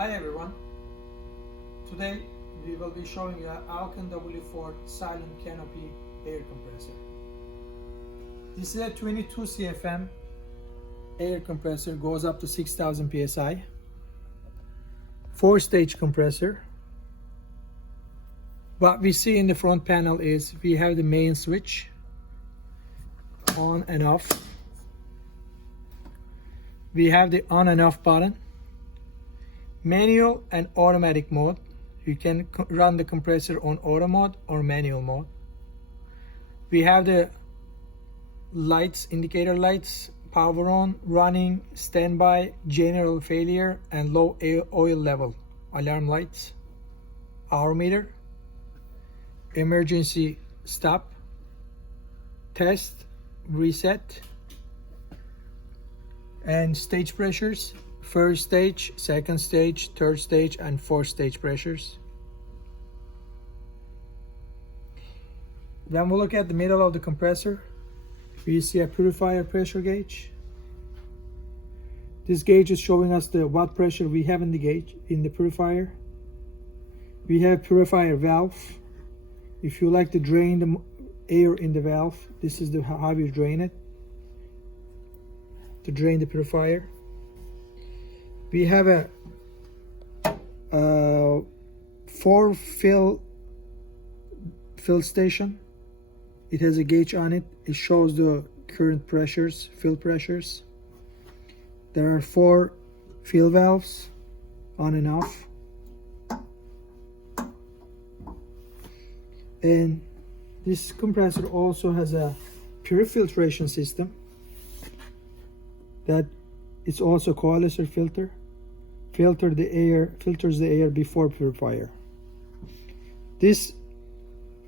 Hi everyone, today we will be showing you an Alkin W4 Silent Canopy air compressor. This is a 22 CFM air compressor, goes up to 6000 psi, 4-stage compressor. What we see in the front panel is we have the main switch on and off. We have the on and off button, manual and automatic mode. You can run the compressor on auto mode or manual mode. We have the lights, indicator lights, power on, running, standby, general failure, and low oil level alarm lights, hour meter, emergency stop, test, reset, and stage pressures: first stage, second stage, third stage, and fourth stage pressures. Then we'll look at the middle of the compressor. We see a purifier pressure gauge. This gauge is showing us the watt pressure we have in the gauge in the purifier. We have purifier valve. If you like to drain the air in the valve, this is how you drain it, to drain the purifier. We have a 4 fill station. It has a gauge on it. It shows the current pressures, fill pressures. There are 4 fill valves, on and off. And this compressor also has a pure filtration system that it's also coalescer filter. Filters the air before purifier. This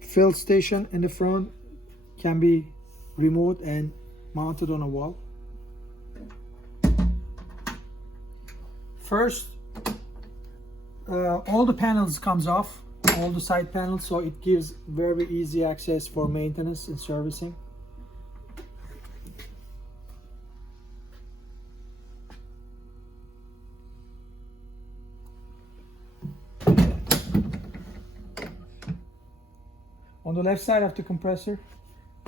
fill station in the front can be removed and mounted on a wall. First, all the panels comes off, all the side panels, so it gives very easy access for maintenance and servicing. On the left side of the compressor,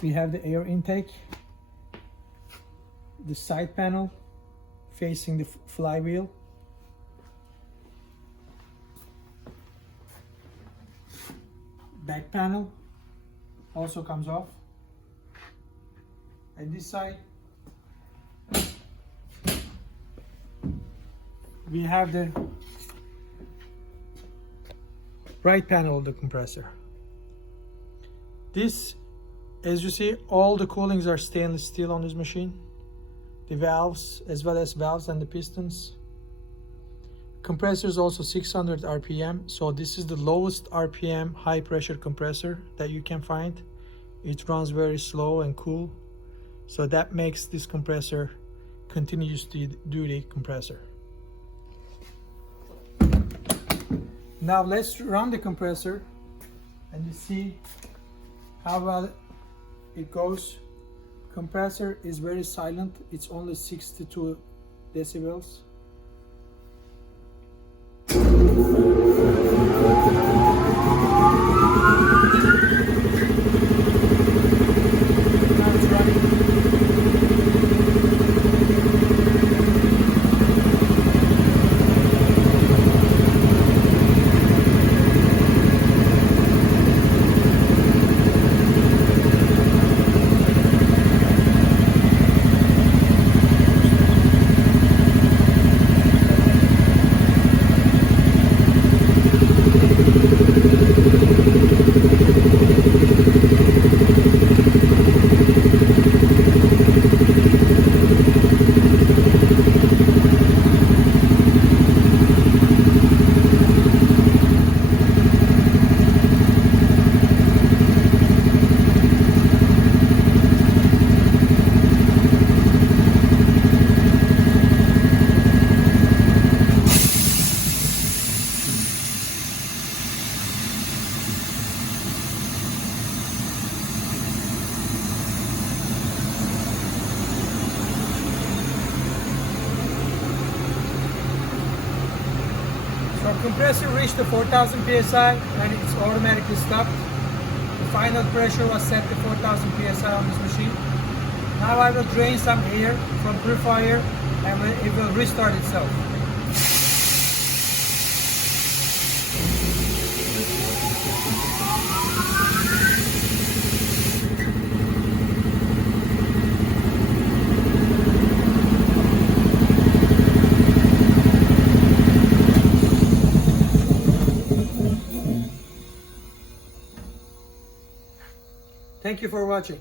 we have the air intake, the side panel facing the flywheel, back panel also comes off, and this side we have the right panel of the compressor. This, as you see, all the coolings are stainless steel on this machine. The valves, as well as valves and the pistons. Compressor is also 600 RPM, so this is the lowest RPM high pressure compressor that you can find. It runs very slow and cool, so that makes this compressor continuous duty compressor. Now let's run the compressor and you see how well it goes. Compressor is very silent. It's only 62 decibels. Now it's running. So compressor reached the 4000 psi and it's automatically stopped. The final pressure was set to 4000 psi on this machine. Now I will drain some air from purifier and it will restart itself. Thank you for watching.